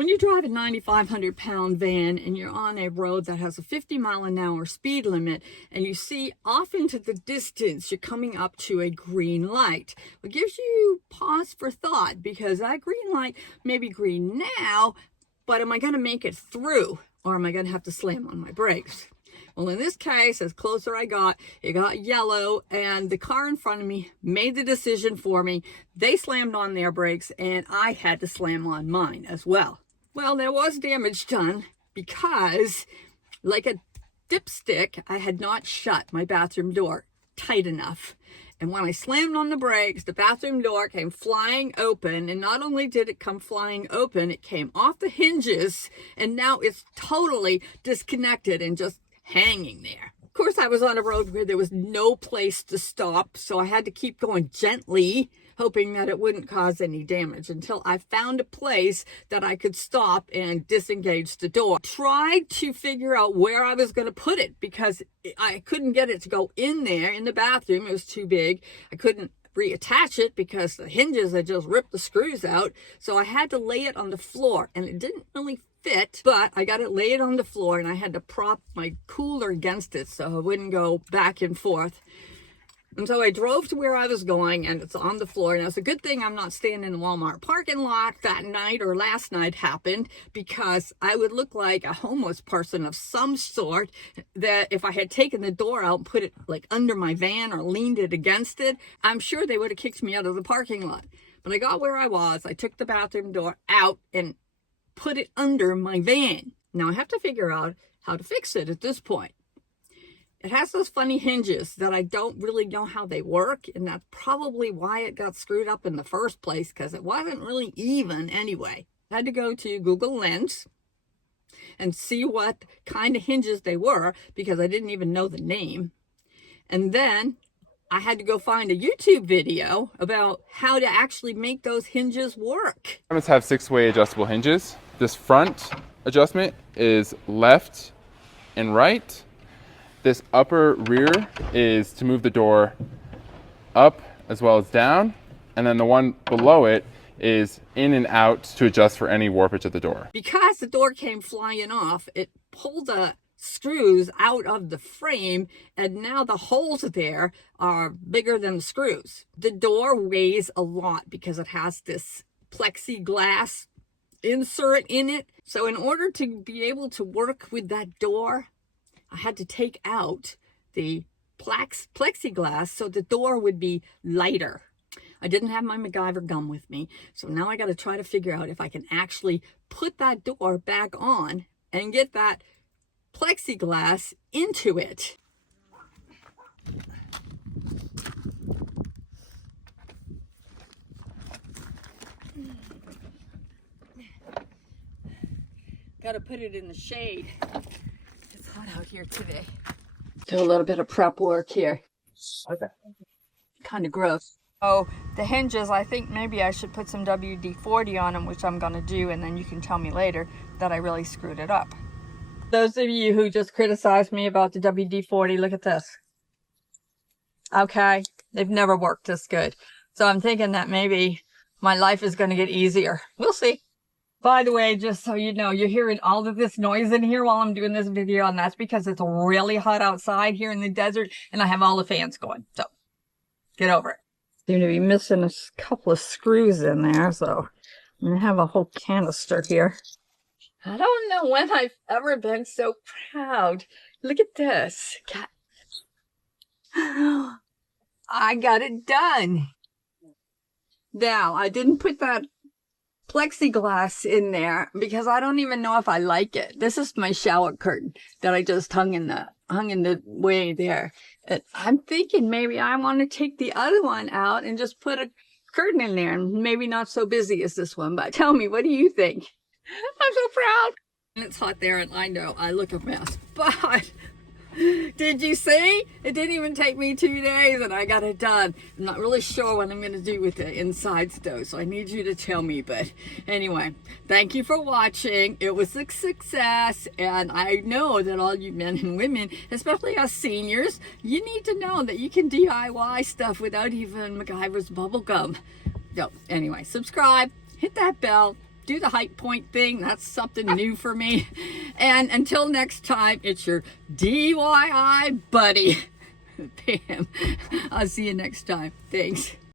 When you drive a 9,500-pound van and you're on a road that has a 50-mile-an-hour speed limit and you see off into the distance you're coming up to a green light, it gives you pause for thought, because that green light may be green now, but am I going to make it through, or am I going to have to slam on my brakes? Well, in this case, as closer I got, it got yellow, and the car in front of me made the decision for me. They slammed on their brakes, and I had to slam on mine as well. Well, there was damage done because, like a dipstick, I had not shut my bathroom door tight enough. And when I slammed on the brakes, the bathroom door came flying open. And not only did it come flying open, it came off the hinges. And now it's totally disconnected and just hanging there. Of course, I was on a road where there was no place to stop. So I had to keep going gently, hoping that it wouldn't cause any damage, until I found a place that I could stop and disengage the door. Tried to figure out where I was going to put it, because I couldn't get it to go in there in the bathroom. It was too big. I couldn't reattach it because the hinges had just ripped the screws out. So I had to lay it on the floor, and it didn't really fit, but I got it laid on the floor, and I had to prop my cooler against it so it wouldn't go back and forth. And so I drove to where I was going, and it's on the floor. And it's a good thing I'm not staying in the Walmart parking lot that night, or last night happened, because I would look like a homeless person of some sort, that if I had taken the door out and put it like under my van or leaned it against it, I'm sure they would have kicked me out of the parking lot. But I got where I was. I took the bathroom door out and put it under my van. Now I have to figure out how to fix it at this point. It has those funny hinges that I don't really know how they work, and that's probably why it got screwed up in the first place, because it wasn't really even anyway. I had to go to Google Lens and see what kind of hinges they were, because I didn't even know the name. And then I had to go find a YouTube video about how to actually make those hinges work. Diamonds have 6-way adjustable hinges. This front adjustment is left and right. This upper rear is to move the door up as well as down. And then the one below it is in and out to adjust for any warpage of the door. Because the door came flying off, it pulled the screws out of the frame, and now the holes there are bigger than the screws. The door weighs a lot because it has this plexiglass insert in it. So in order to be able to work with that door, I had to take out the plexiglass so the door would be lighter. I didn't have my McGyver gum with me, so now I got to try to figure out if I can actually put that door back on and get that plexiglass into it. Got to put it in the shade. It's hot out here today. Do a little bit of prep work here. Okay. Kind of gross. Oh, the hinges, I think maybe I should put some WD-40 on them, which I'm going to do, and then you can tell me later that I really screwed it up. Those of you who just criticized me about the WD-40, look at this. Okay, they've never worked this good. So I'm thinking that maybe my life is going to get easier. We'll see. By the way, just so you know, you're hearing all of this noise in here while I'm doing this video, and that's because it's really hot outside here in the desert, and I have all the fans going. So, get over it. Seem to be missing a couple of screws in there, so I'm going to have a whole canister here. I don't know when I've ever been so proud. Look at this. I got it done. Now, I didn't put that plexiglass in there because I don't even know if I like it. This is my shower curtain that I just hung in the way there. And I'm thinking maybe I want to take the other one out and just put a curtain in there, and maybe not so busy as this one. But tell me, what do you think? I'm so proud. It's hot there, and I know I look a mess, but did you see? It didn't even take me 2 days and I got it done. I'm not really sure what I'm going to do with the insides though, so I need you to tell me. But anyway, thank you for watching. It was a success, and I know that all you men and women, especially us seniors, you need to know that you can DIY stuff without even McGyver's bubble gum. So anyway, subscribe, hit that bell, do the height point thing. That's something new for me. And until next time, it's your DIY buddy, Pam. I'll see you next time. Thanks.